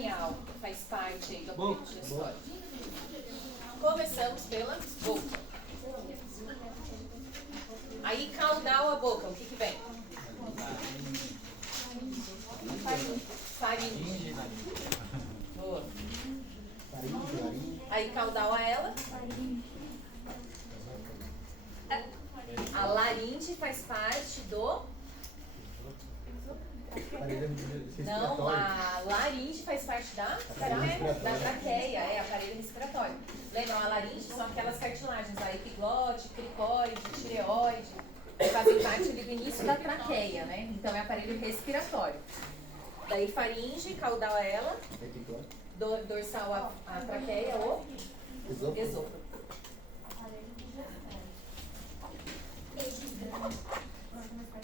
cranial faz parte aí do aparelho digestório? Começamos pela boca. Aí, caudal a boca, o que que vem? Faringe. Boa. Aí, caudal a ela. A laringe faz parte do... Não, a laringe faz parte da traqueia, aparelho respiratório. Lembram, a laringe são aquelas cartilagens, a epiglote, cricoide, tireoide, que fazem parte ali do início da traqueia, né? Então é aparelho respiratório. Daí faringe, caudal a ela, dorsal a traqueia, o esôfago.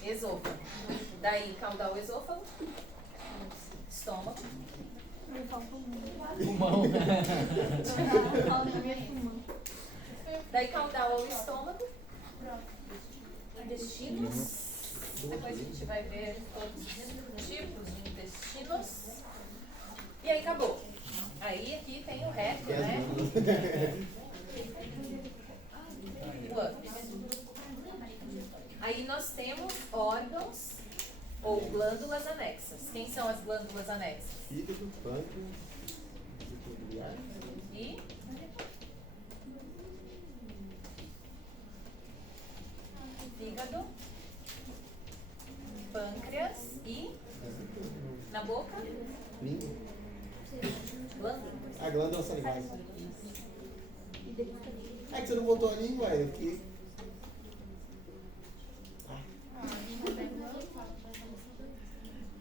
Esôfago. Daí, caudal esôfago. Estômago. Pulmão. Daí, caudal ao estômago. Intestinos. Depois a gente vai ver todos os tipos de intestinos. E aí, acabou. Aí, aqui tem o resto, né? Aí nós temos órgãos ou glândulas anexas. Quem são as glândulas anexas? Fígado, pâncreas, vesícula biliar. E fígado, pâncreas e na boca? Língua. Glândula. A glândula salivar. É que você não botou a língua, eu fiquei...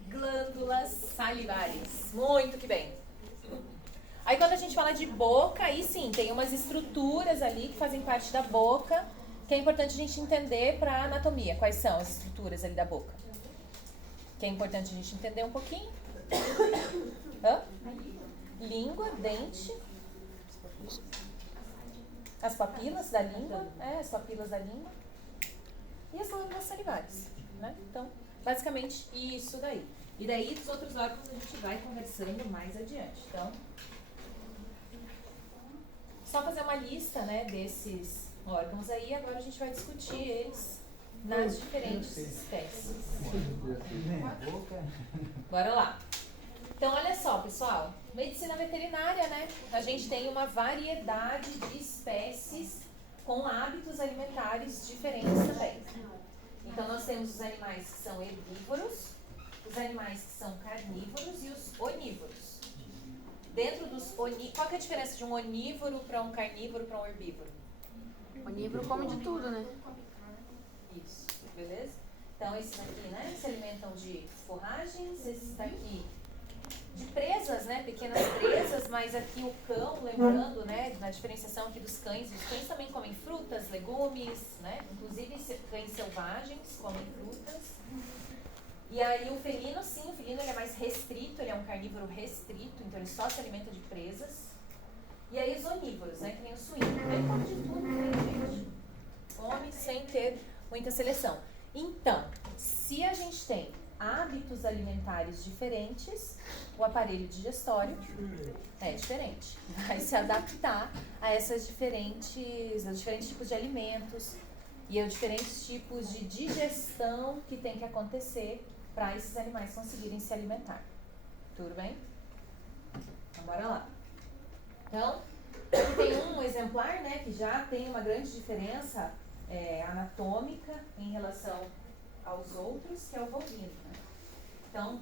Glândulas salivares. Muito que bem. Aí quando a gente fala de boca, aí sim, tem umas estruturas ali que fazem parte da boca, que é importante a gente entender para anatomia. Quais são as estruturas ali da boca? Que é importante a gente entender um pouquinho. Língua, dente. As papilas da língua, as papilas da língua. E as glândulas salivares, né? Então, basicamente isso daí. E daí dos outros órgãos a gente vai conversando mais adiante. Então, só fazer uma lista, né, desses órgãos aí. Agora a gente vai discutir eles nas diferentes espécies. Bora lá. Então, olha só, pessoal. Medicina veterinária, né? A gente tem uma variedade de espécies com hábitos alimentares diferentes também. Então, nós temos os animais que são herbívoros, os animais que são carnívoros e os onívoros. Dentro dos onívoros, qual que é a diferença de um onívoro para um carnívoro para um herbívoro? Onívoro come de tudo, né? Isso, beleza? Então, esses aqui, né, se alimentam de forragens, esses daqui de presas, né, pequenas presas, mas aqui o cão, lembrando, né, na diferenciação aqui dos cães, os cães também comem frutas, legumes, né, inclusive cães selvagens comem frutas. E aí o felino, sim, o felino ele é mais restrito, ele é um carnívoro restrito, então ele só se alimenta de presas. E aí os onívoros, né, que nem o suíno, ele come de tudo, né, gente? Come sem ter muita seleção. Então, se a gente tem hábitos alimentares diferentes, o aparelho digestório é diferente. Vai se adaptar a aos diferentes tipos de alimentos e aos diferentes tipos de digestão que tem que acontecer para esses animais conseguirem se alimentar. Tudo bem? Então, bora lá. Então, aqui tem um exemplar, né, que já tem uma grande diferença anatômica em relação aos outros, que é o bovino. Né? Então,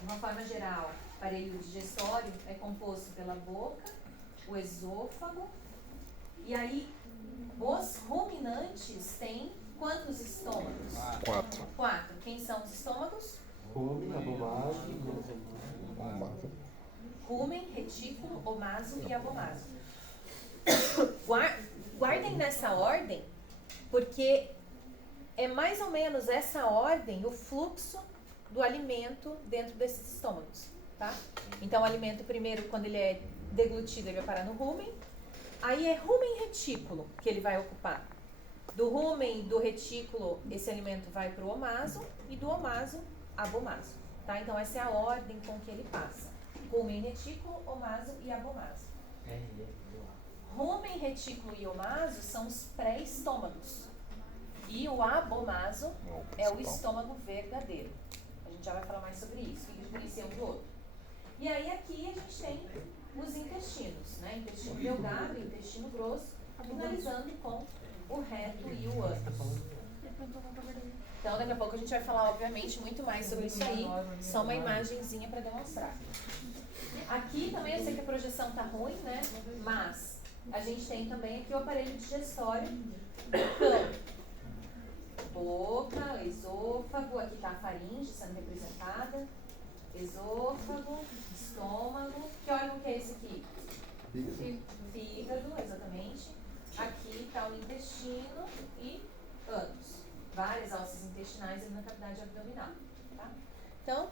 de uma forma geral, o aparelho digestório é composto pela boca, o esôfago, e aí os ruminantes têm quantos estômagos? 4. Quem são os estômagos? Rumen, abomaso, Rumen, retículo, omaso e abomaso. Guardem nessa ordem, porque é mais ou menos essa ordem o fluxo do alimento dentro desses estômagos, tá? Então, o alimento primeiro, quando ele é deglutido, ele vai parar no rumen. Aí é rumen retículo que ele vai ocupar. Do rumen, do retículo, esse alimento vai para o omaso e do omaso, abomaso, tá? Então, essa é a ordem com que ele passa. rumen, retículo, omaso e abomaso. Rumen, retículo e omaso são os pré-estômagos. E o abomaso é o estômago verdadeiro. A gente já vai falar mais sobre isso, e diferencia um do outro. E aí aqui a gente tem os intestinos, né? Intestino delgado e intestino grosso, finalizando com o reto e o ânus. Então daqui a pouco a gente vai falar, obviamente, muito mais sobre isso aí. Só uma imagenzinha para demonstrar. Aqui também eu sei que a projeção tá ruim, né? Mas a gente tem também aqui o aparelho digestório, cão, boca, esôfago, aqui tá a faringe sendo representada, esôfago, estômago, que órgão que é esse aqui? Fígado, exatamente. Aqui tá o intestino e ânus. Várias alças intestinais ali na cavidade abdominal, tá? Então,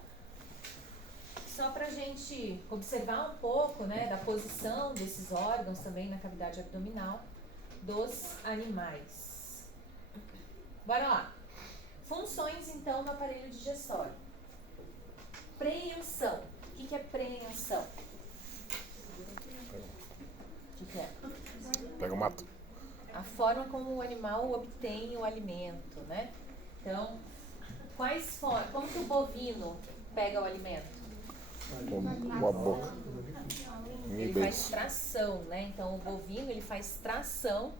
só pra gente observar um pouco, né, da posição desses órgãos também na cavidade abdominal dos animais. Bora lá. Funções, então, do aparelho digestório. Preensão. O que é preensão? O que é? Pega o mato. A forma como o animal obtém o alimento, né? Então, como que o bovino pega o alimento? Com a boca. Ele faz tração, né? Então, o bovino, ele faz tração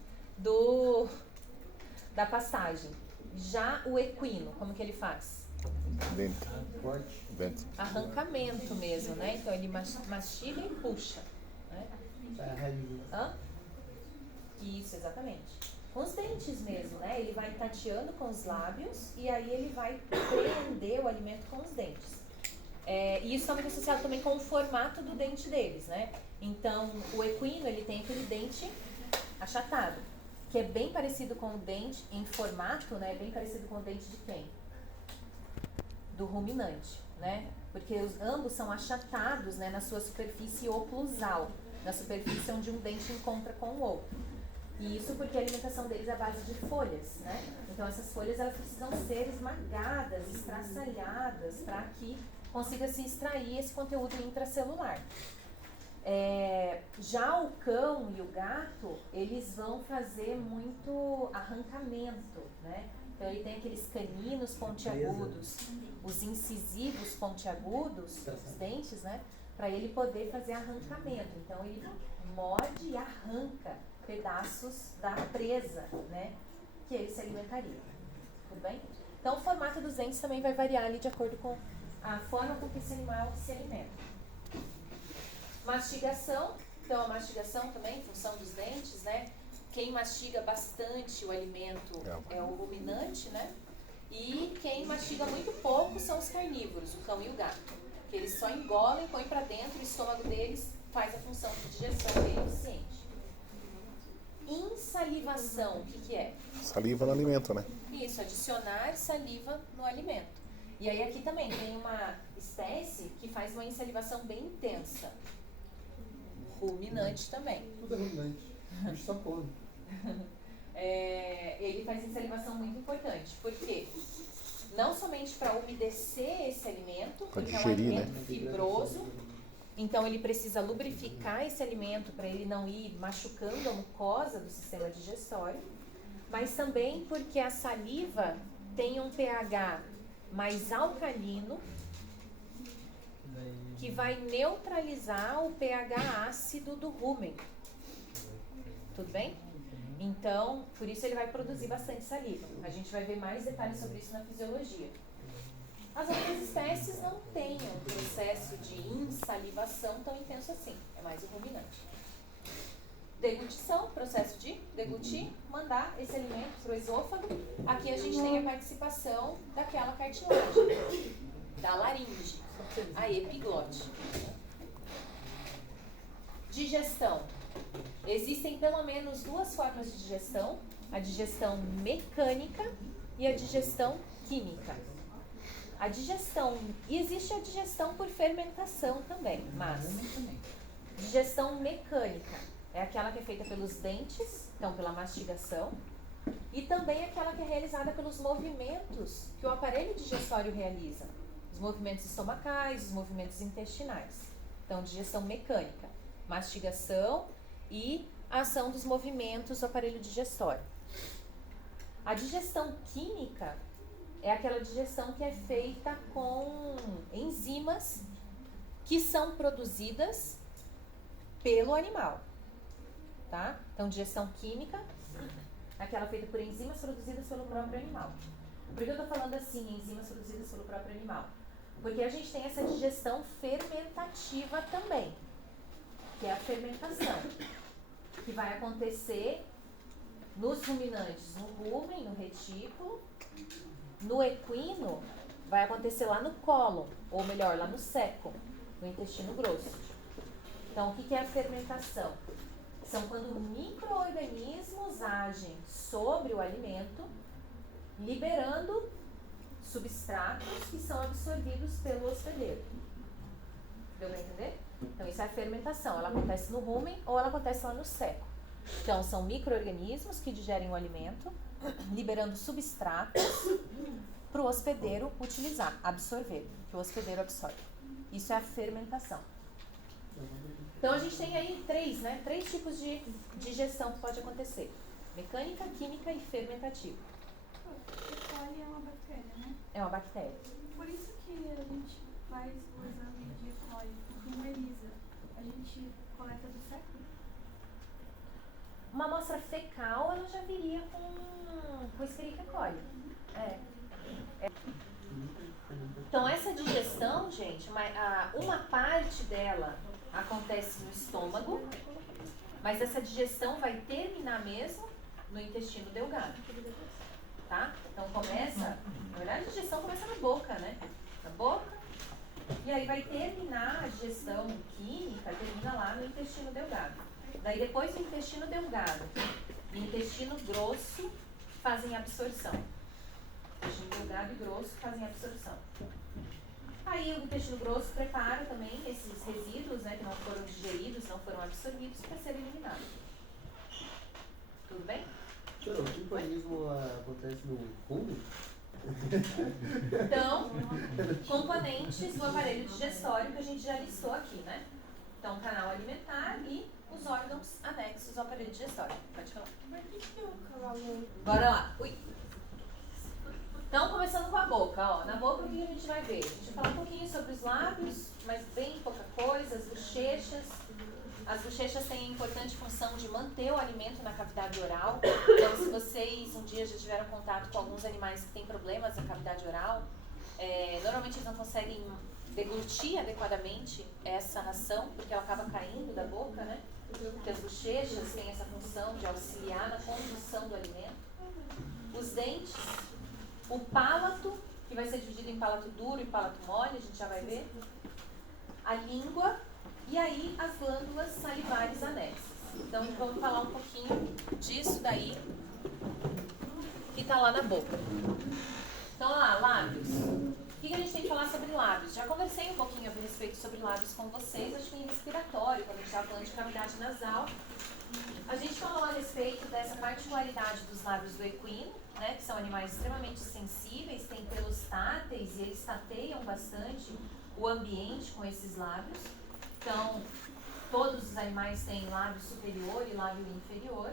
da pastagem. Já o equino, como que ele faz? Dentro. Corte. Dentro. Arrancamento mesmo, né? Então, ele mastiga e puxa, né? Sai a raiz. Hã? Isso, exatamente. Com os dentes mesmo, né? Ele vai tateando com os lábios e aí ele vai prender o alimento com os dentes. E isso está muito associado também com o formato do dente deles, né? Então, o equino, ele tem aquele dente achatado, que é bem parecido com o dente em formato, né? Bem parecido com o dente de quem? Do ruminante, né? Porque ambos são achatados, né, na sua superfície oclusal, na superfície onde um dente encontra com o outro. E isso porque a alimentação deles é à base de folhas, né? Então essas folhas elas precisam ser esmagadas, estraçalhadas, para que consiga se extrair esse conteúdo intracelular. Já o cão e o gato, eles vão fazer muito arrancamento, né? Então ele tem aqueles caninos pontiagudos, os incisivos pontiagudos, os dentes, né? Para ele poder fazer arrancamento. Então ele morde e arranca pedaços da presa, né? Que ele se alimentaria. Tudo bem? Então o formato dos dentes também vai variar ali de acordo com a forma com que esse animal se alimenta. Mastigação. Então a mastigação também, função dos dentes, né? Quem mastiga bastante o alimento é o ruminante, né? E quem mastiga muito pouco são os carnívoros, o cão e o gato. Que eles só engolem, põem para dentro, o estômago deles faz a função de digestão bem eficiente. Insalivação, o que é? Saliva no alimento, né? Isso, adicionar saliva no alimento. E aí aqui também tem uma espécie que faz uma insalivação bem intensa. Ruminante também. Tudo é ruminante. O bicho só come. Ele faz insalivação muito importante. Por quê? Não somente para umedecer esse alimento, Pra porque é um digerir, alimento né? fibroso. Então ele precisa lubrificar esse alimento para ele não ir machucando a mucosa do sistema digestório, mas também porque a saliva tem um pH mais alcalino que vai neutralizar o pH ácido do rumen. Tudo bem? Então, por isso ele vai produzir bastante saliva. A gente vai ver mais detalhes sobre isso na fisiologia. As outras espécies não têm um processo de insalivação tão intenso assim. É mais o ruminante. Deglutição, processo de deglutir, mandar esse alimento para o esôfago. Aqui a gente tem a participação daquela cartilagem, da laringe, a epiglote. Digestão. Existem pelo menos duas formas de digestão, a digestão mecânica e a digestão química. A digestão, e existe a digestão por fermentação também, mas digestão mecânica é aquela que é feita pelos dentes, então pela mastigação, e também aquela que é realizada pelos movimentos que o aparelho digestório realiza, os movimentos estomacais, os movimentos intestinais. Então, digestão mecânica, mastigação e a ação dos movimentos do aparelho digestório. A digestão química é aquela digestão que é feita com enzimas que são produzidas pelo animal, tá? Então, digestão química é aquela feita por enzimas produzidas pelo próprio animal. Por que eu tô falando assim, enzimas produzidas pelo próprio animal? Porque a gente tem essa digestão fermentativa também, que é a fermentação, que vai acontecer nos ruminantes, no rumen, no retículo. No equino, vai acontecer lá no cólon, ou melhor, lá no seco, no intestino grosso. Então, o que é a fermentação? São quando micro-organismos agem sobre o alimento, liberando substratos que são absorvidos pelo hospedeiro. Deu para entender? Então, isso é a fermentação. Ela acontece no rumen ou ela acontece lá no seco. Então, são micro-organismos que digerem o alimento, liberando substratos para o hospedeiro utilizar, absorver, que o hospedeiro absorve. Isso é a fermentação. Então, a gente tem aí três tipos de digestão que pode acontecer. Mecânica, química e fermentativa. E. coli é uma bactéria, né? É uma bactéria. Por isso que a gente faz o exame de E. coli com ELISA. A gente coleta do seco? Uma amostra fecal, ela já viria com Escherichia coli. É. Então, essa digestão, gente, uma parte dela acontece no estômago, mas essa digestão vai terminar mesmo no intestino delgado, tá? Então, na verdade, a digestão começa na boca, né? Na boca, e aí vai terminar a digestão química, termina lá no intestino delgado. Daí, depois do intestino delgado e intestino grosso fazem absorção. Intestino delgado e grosso fazem absorção. Aí o intestino grosso prepara também esses resíduos, né, que não foram digeridos, não foram absorvidos, para serem eliminados. Tudo bem? Senhor, o que organismo acontece no rumen? Então, componentes do aparelho digestório que a gente já listou aqui, né? Então, canal alimentar e os órgãos anexos ao aparelho digestório. Pode falar. Mas o que é o cavalo? Bora lá. Ui. Então, começando com a boca, ó. Na boca, o que a gente vai ver? A gente vai falar um pouquinho sobre os lábios, mas bem pouca coisa, as bochechas. As bochechas têm a importante função de manter o alimento na cavidade oral. Então, se vocês um dia já tiveram contato com alguns animais que têm problemas na cavidade oral, normalmente eles não conseguem deglutir adequadamente essa ração, porque ela acaba caindo da boca, né? Porque as bochechas têm essa função de auxiliar na condução do alimento. Os dentes, o palato, que vai ser dividido em palato duro e palato mole, a gente já vai ver. A língua e aí as glândulas salivares anexas. Então, vamos falar um pouquinho disso daí que está lá na boca. Então, lá, lábios. O que a gente tem que falar sobre lábios? Já conversei um pouquinho a respeito sobre lábios com vocês, acho que em respiratório, quando a gente estava falando de cavidade nasal. A gente falou a respeito dessa particularidade dos lábios do equino, né, que são animais extremamente sensíveis, têm pelos táteis e eles tateiam bastante o ambiente com esses lábios. Então, todos os animais têm lábio superior e lábio inferior.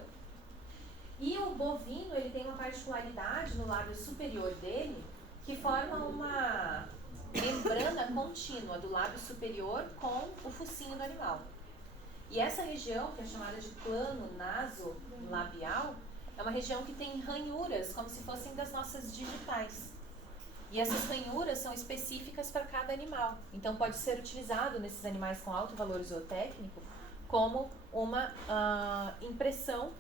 E o bovino, ele tem uma particularidade no lábio superior dele, que forma uma membrana contínua do lábio superior com o focinho do animal. E essa região, que é chamada de plano nasolabial, é uma região que tem ranhuras, como se fossem das nossas digitais. E essas ranhuras são específicas para cada animal. Então, pode ser utilizado nesses animais com alto valor zootécnico como uma impressão,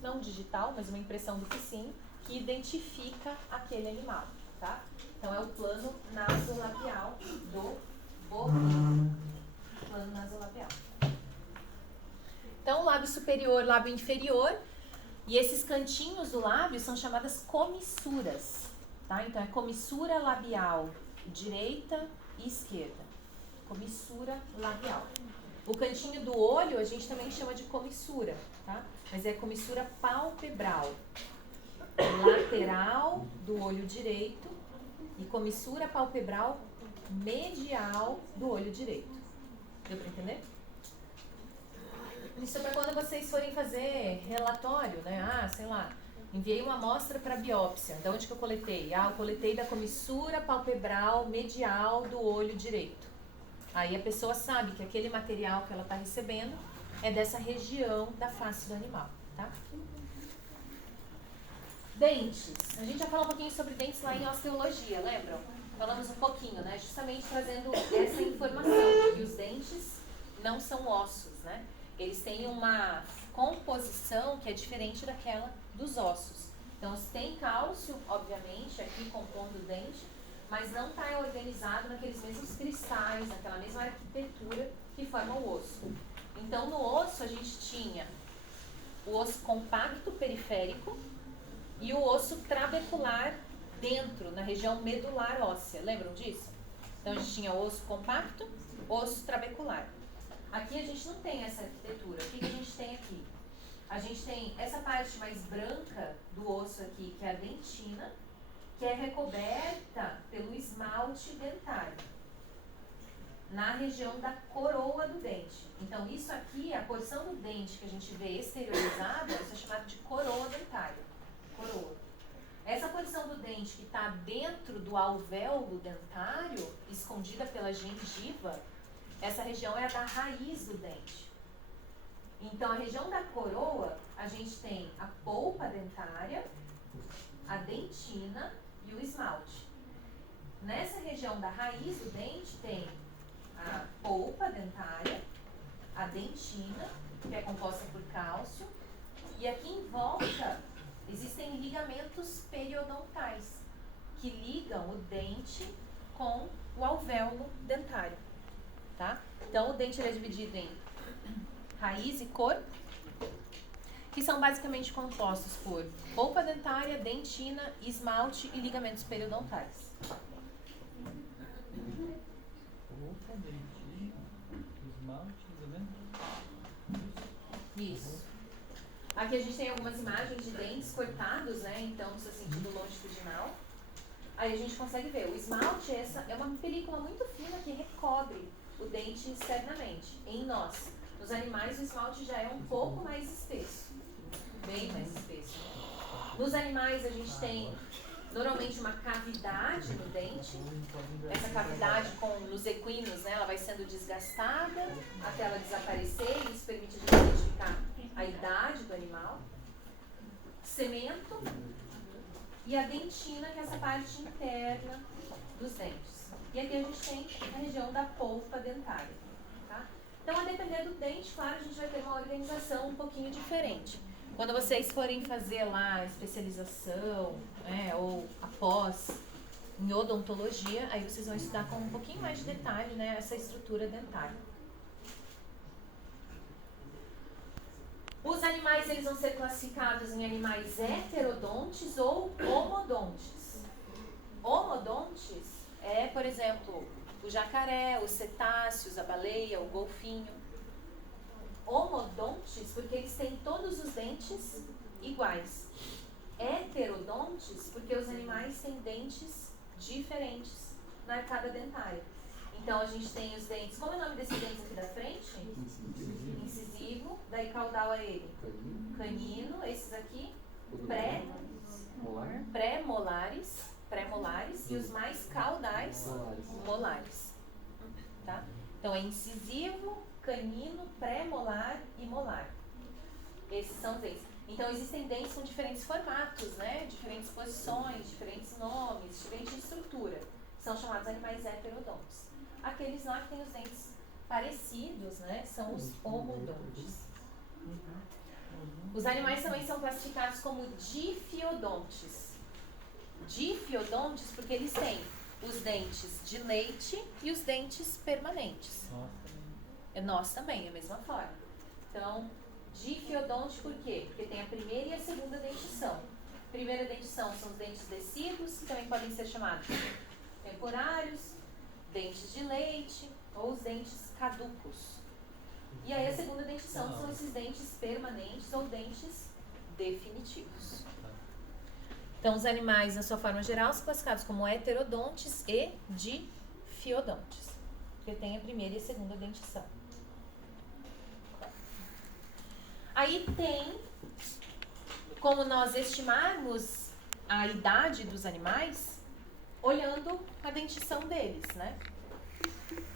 não digital, mas uma impressão do focinho, que identifica aquele animal, tá? Então, é o plano nasolabial do bovino. Plano nasolabial. Então, lábio superior, lábio inferior, e esses cantinhos do lábio são chamadas comissuras. Tá? Então, é comissura labial direita e esquerda. Comissura labial. O cantinho do olho a gente também chama de comissura, tá? Mas é comissura palpebral. Lateral do olho direito e comissura palpebral medial do olho direito. Deu para entender? Isso é para quando vocês forem fazer relatório, né? Ah, sei lá, enviei uma amostra para biópsia. De onde que eu coletei? Ah, eu coletei da comissura palpebral medial do olho direito. Aí a pessoa sabe que aquele material que ela está recebendo é dessa região da face do animal, tá? Dentes. A gente já falou um pouquinho sobre dentes lá em osteologia, lembram? Falamos um pouquinho, né? Justamente trazendo essa informação de que os dentes não são ossos, né? Eles têm uma composição que é diferente daquela dos ossos. Então, tem cálcio, obviamente, aqui compondo o dente, mas não está organizado naqueles mesmos cristais, naquela mesma arquitetura que forma o osso. Então, no osso, a gente tinha o osso compacto periférico e o osso trabecular dentro, na região medular óssea. Lembram disso? Então, a gente tinha osso compacto, osso trabecular. Aqui a gente não tem essa arquitetura. O que a gente tem aqui? A gente tem essa parte mais branca do osso aqui, que é a dentina, que é recoberta pelo esmalte dentário, na região da coroa do dente. Então, isso aqui, a porção do dente que a gente vê exteriorizada, isso é chamado de coroa dentária. Coroa. Essa porção do dente que está dentro do alvéolo dentário, escondida pela gengiva, essa região é a da raiz do dente. Então, a região da coroa, a gente tem a polpa dentária, a dentina e o esmalte. Nessa região da raiz do dente tem a polpa dentária, a dentina, que é composta por cálcio, e aqui em volta existem ligamentos periodontais, que ligam o dente com o alvéolo dentário. Tá? Então, o dente ele é dividido em raiz e corpo, que são basicamente compostos por polpa dentária, dentina, esmalte e ligamentos periodontais. Polpa, dentina, esmalte, ligamento. Isso. Aqui a gente tem algumas imagens de dentes cortados, né? Então, no seu sentido longitudinal. Aí a gente consegue ver. O esmalte é uma película muito fina que recobre o dente externamente. Em nós, nos animais, o esmalte já é um pouco mais espesso, bem mais espesso. Nos animais, a gente tem normalmente uma cavidade no dente. Essa cavidade, nos equinos, né, ela vai sendo desgastada até ela desaparecer, e isso permite a gente identificar a idade do animal. Cemento e a dentina, que é essa parte interna dos dentes. E aqui a gente tem a região da polpa dentária. Tá? Então, a depender do dente, claro, a gente vai ter uma organização um pouquinho diferente. Quando vocês forem fazer lá a especialização, né, ou após em odontologia, aí vocês vão estudar com um pouquinho mais de detalhe, né, essa estrutura dentária. Os animais, eles vão ser classificados em animais heterodontes ou homodontes. Homodontes é, por exemplo, o jacaré, os cetáceos, a baleia, o golfinho. Homodontes, porque eles têm todos os dentes iguais. Heterodontes, porque os animais têm dentes diferentes na arcada dentária. Então, a gente tem os dentes... Como é o nome desses dentes aqui da frente? Incisivo. Daí, caudal é ele? Canino. Esses aqui, pré-molares. E os mais caudais, molares. Tá? Então, é incisivo, canino, pré-molar e molar. Esses são os dentes. Então, existem dentes com diferentes formatos, né? Diferentes posições, diferentes nomes, diferente estrutura. São chamados animais heterodontes. Aqueles lá que têm os dentes parecidos, né? São os homodontes. Os animais também são classificados como difiodontes. Difiodontes porque eles têm os dentes de leite e os dentes permanentes. Nós também, da mesma forma. Então, difiodonte por quê? Porque tem a primeira e a segunda dentição. Primeira dentição são os dentes descidos, que também podem ser chamados temporários, dentes de leite ou os dentes caducos. E aí a segunda dentição são esses dentes permanentes ou dentes definitivos. Então, os animais, na sua forma geral, são classificados como heterodontes e difiodontes, porque tem a primeira e a segunda dentição. aí tem como nós estimarmos a idade dos animais olhando a dentição deles, né?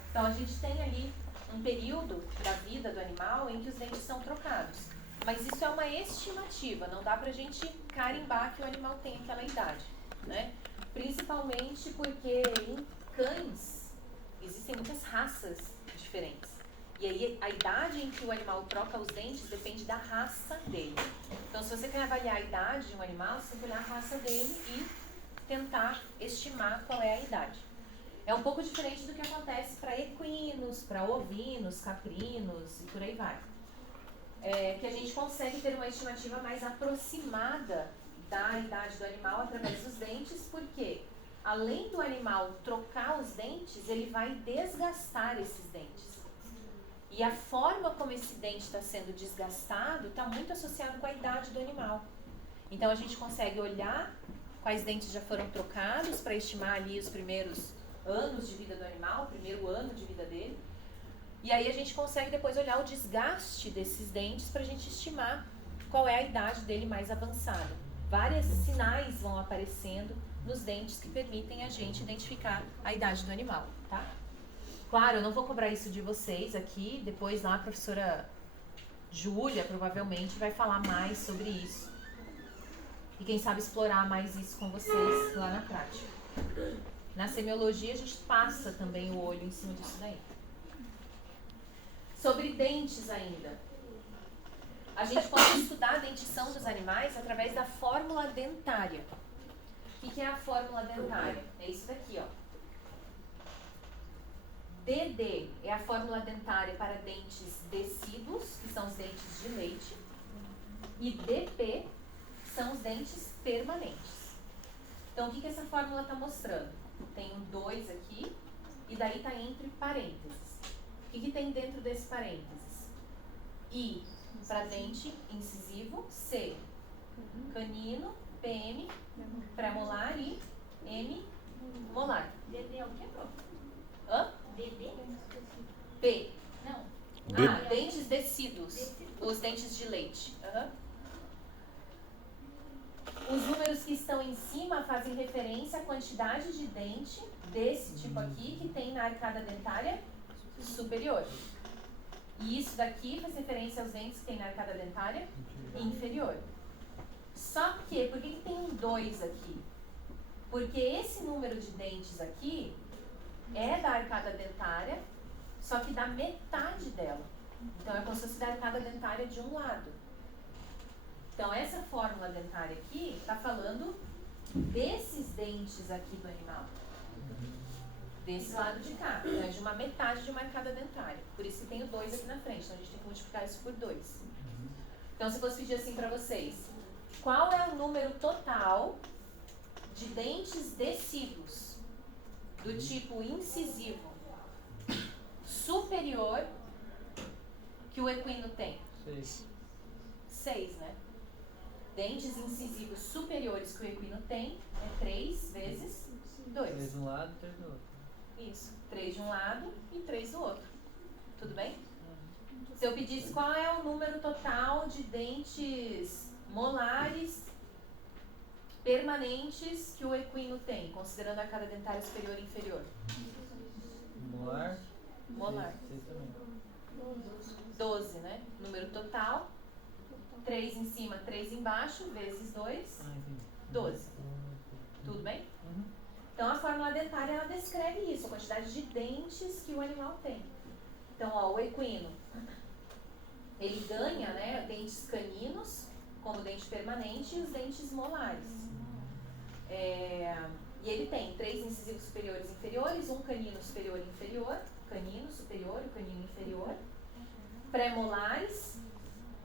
Então a gente tem ali um período da vida do animal em que os dentes são trocados. Mas isso é uma estimativa, não dá pra gente carimbar que o animal tem aquela idade, né? Principalmente porque em cães existem muitas raças diferentes. E aí a idade em que o animal troca os dentes depende da raça dele. Então se você quer avaliar a idade de um animal, você tem que olhar a raça dele e tentar estimar qual é a idade. É um pouco diferente do que acontece para equinos, para ovinos, caprinos e por aí vai. Que a gente consegue ter uma estimativa mais aproximada da idade do animal através dos dentes, porque além do animal trocar os dentes, ele vai desgastar esses dentes. E a forma como esse dente está sendo desgastado está muito associado com a idade do animal. Então a gente consegue olhar quais dentes já foram trocados para estimar ali os primeiros anos de vida do animal, o primeiro ano de vida dele. E aí a gente consegue depois olhar o desgaste desses dentes para a gente estimar qual é a idade dele mais avançada. Vários sinais vão aparecendo nos dentes que permitem a gente identificar a idade do animal, tá? Claro, eu não vou cobrar isso de vocês aqui, depois lá a professora Júlia provavelmente vai falar mais sobre isso. E quem sabe explorar mais isso com vocês lá na prática. Na semiologia a gente passa também o olho em cima disso daí. Sobre dentes ainda. A gente pode estudar a dentição dos animais através da fórmula dentária. O que é a fórmula dentária? É isso daqui, ó. DD é a fórmula dentária para dentes decíduos, que são os dentes de leite. E DP são os dentes permanentes. Então, o que essa fórmula está mostrando? Tem um 2 aqui, e daí está entre parênteses. O que tem dentro desse parênteses? I para dente incisivo, C, canino, PM, pré-molar e M, molar. DD é o que, prof? Hã? DD? P. Não. Dentes decíduos. Os dentes de leite. Os números que estão em cima fazem referência à quantidade de dente desse tipo aqui que tem na arcada dentária superior. E isso daqui faz referência aos dentes que tem na arcada dentária inferior. Só que, por que tem um 2 aqui? Porque esse número de dentes aqui é da arcada dentária, só que da metade dela. Então é como se fosse da arcada dentária de um lado. Então essa fórmula dentária aqui está falando desses dentes aqui do animal. Desse lado de cá, né? De uma metade de uma arcada dentária. Por isso que tem o 2 aqui na frente, então a gente tem que multiplicar isso por 2. Então se fosse pedir assim para vocês, qual é o número total de dentes decíduos do tipo incisivo superior que o equino tem? 6, né? Dentes incisivos superiores que o equino tem é 3 vezes 2. 3 de um lado e 3 do outro. Isso, 3 de um lado e 3 do outro. Tudo bem? Se eu pedisse qual é o número total de dentes molares permanentes que o equino tem, considerando a arcada dentária superior e inferior? Molar. Molar. 6 também. 12, né? Número total. 3 em cima, 3 embaixo, vezes 2, Entendi. 12. Tudo bem? Então a fórmula dentária ela descreve isso, a quantidade de dentes que o animal tem. Então, ó, o equino, ele ganha, né, dentes caninos, como dente permanente, e os dentes molares. E ele tem 3 incisivos superiores e inferiores, um canino superior e inferior, canino superior e canino inferior, pré-molares,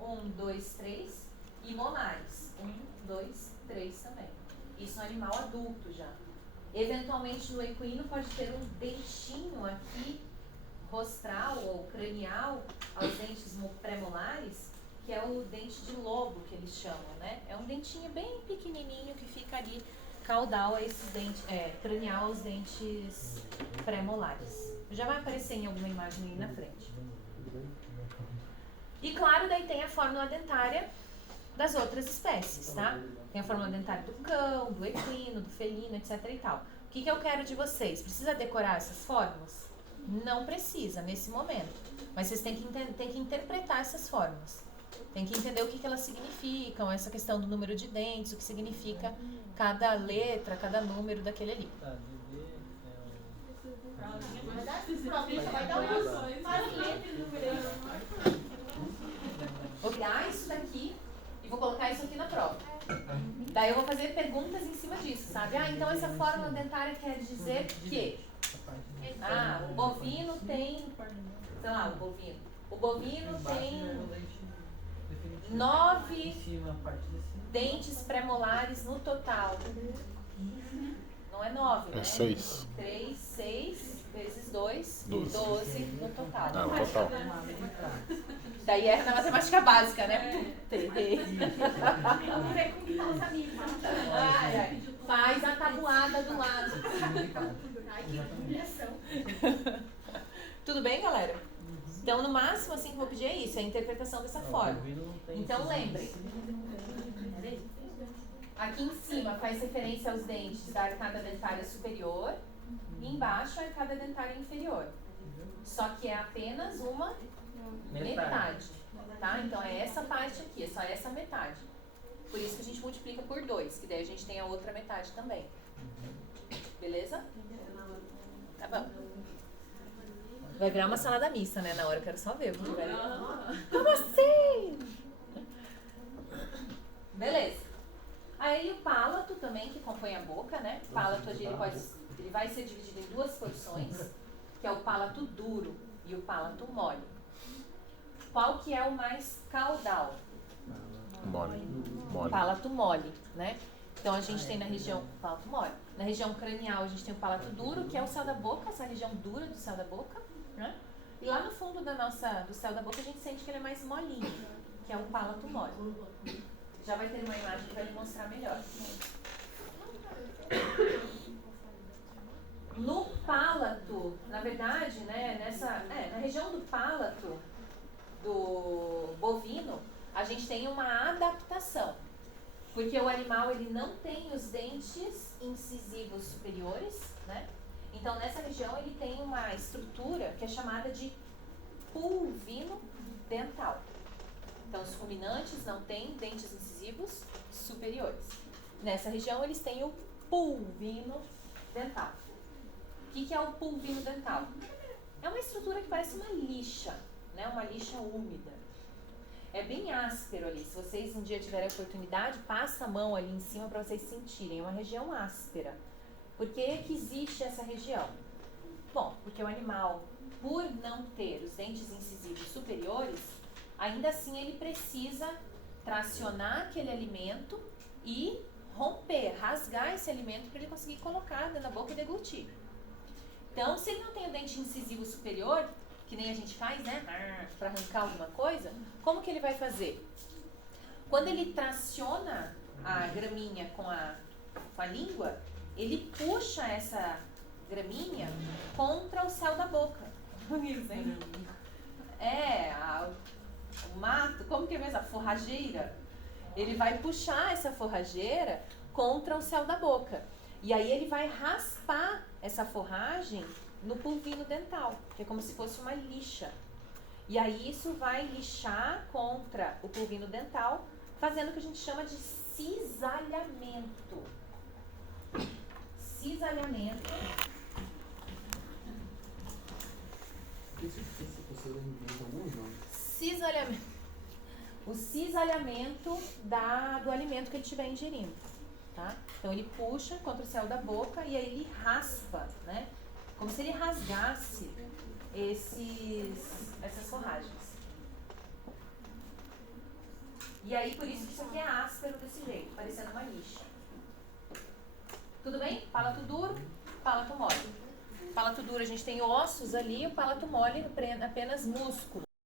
1, 2, 3, e molares, 1, 2, 3 também. Isso no animal adulto já. Eventualmente no equino pode ter um dentinho aqui, rostral ou cranial, aos dentes pré-molares, que é o dente de lobo que eles chamam, né? É um dentinho bem pequenininho que fica ali caudal a esses dentes, cranial aos dentes pré-molares. Já vai aparecer em alguma imagem aí na frente. E claro, daí tem a fórmula dentária das outras espécies, tá? Tem a fórmula dentária do cão, do equino, do felino, etc e tal. O que eu quero de vocês? Precisa decorar essas fórmulas? Não precisa, nesse momento. Mas vocês têm que interpretar essas fórmulas. Tem que entender o que elas significam, essa questão do número de dentes, o que significa cada letra, cada número daquele ali. Tá, bebê Vou criar isso daqui e vou colocar isso aqui na prova. Daí eu vou fazer perguntas em cima disso, sabe? Ah, então essa fórmula dentária quer dizer que... Ah, o bovino tem... Sei lá, o bovino tem 9 dentes pré-molares no total. Não é 9, né? É 6. 3, 6 vezes 2, 12. 12 no total. Ah, o total. Daí é na matemática básica, né? Vamos ver como que tá os amigos. Ai, ai. Faz a tabuada do lado. Ai, que humilhação. Tudo bem, galera? Então, no máximo, assim, que eu vou pedir é isso, é a interpretação dessa forma. Então, lembrem. Aqui em cima faz referência aos dentes da arcada dentária superior e embaixo a arcada dentária inferior. Só que é apenas uma metade, tá? Então, é essa parte aqui, é só essa metade. Por isso que a gente multiplica por 2, que daí a gente tem a outra metade também. Beleza? Tá bom. Vai virar uma salada mista, né? Na hora eu quero só ver o que tiver. Como assim? Beleza. Aí o pálato também, que compõe a boca, né? O pálato ele vai ser dividido em duas porções, que é o pálato duro e o pálato mole. Qual que é o mais caudal? Mole. Pálato mole, né? Então a gente tem na região, pálato mole. Na região cranial a gente tem o pálato duro, que é o céu da boca, essa região dura do céu da boca, né? E lá no fundo do céu da boca a gente sente que ele é mais molinho, que é o pálato mole. Já vai ter uma imagem para lhe mostrar melhor. No pálato, na verdade, né, na região do pálato do bovino, a gente tem uma adaptação. Porque o animal ele não tem os dentes incisivos superiores, né? Então nessa região ele tem uma estrutura que é chamada de pulvino dental. Então os ruminantes não têm dentes incisivos superiores. Nessa região eles têm o pulvino dental. O que é o pulvino dental? É uma estrutura que parece uma lixa, né? Uma lixa úmida. É bem áspero ali. Se vocês um dia tiverem a oportunidade, passa a mão ali em cima para vocês sentirem. É uma região áspera. Por que existe essa região? Bom, porque o animal, por não ter os dentes incisivos superiores, ainda assim ele precisa tracionar aquele alimento e romper, rasgar esse alimento para ele conseguir colocar dentro da boca e deglutir. Então, se ele não tem o dente incisivo superior, que nem a gente faz, né, para arrancar alguma coisa, como que ele vai fazer? Quando ele traciona a graminha com a língua, ele puxa essa graminha contra o céu da boca. Isso, hein? O mato, como que é mesmo? A forrageira. Ele vai puxar essa forrageira contra o céu da boca. E aí ele vai raspar essa forragem no pulvino dental, que é como se fosse uma lixa. E aí isso vai lixar contra o pulvino dental, fazendo o que a gente chama de cisalhamento. Cisalhamento. Cisalhamento. O cisalhamento do alimento que ele estiver ingerindo. Tá? Então ele puxa contra o céu da boca e aí ele raspa, né? Como se ele rasgasse essas forragens. E aí por isso que isso aqui é áspero desse jeito, parecendo uma lixa. Tudo bem? Palato duro, palato mole. Palato duro a gente tem ossos ali, o palato mole apenas músculo.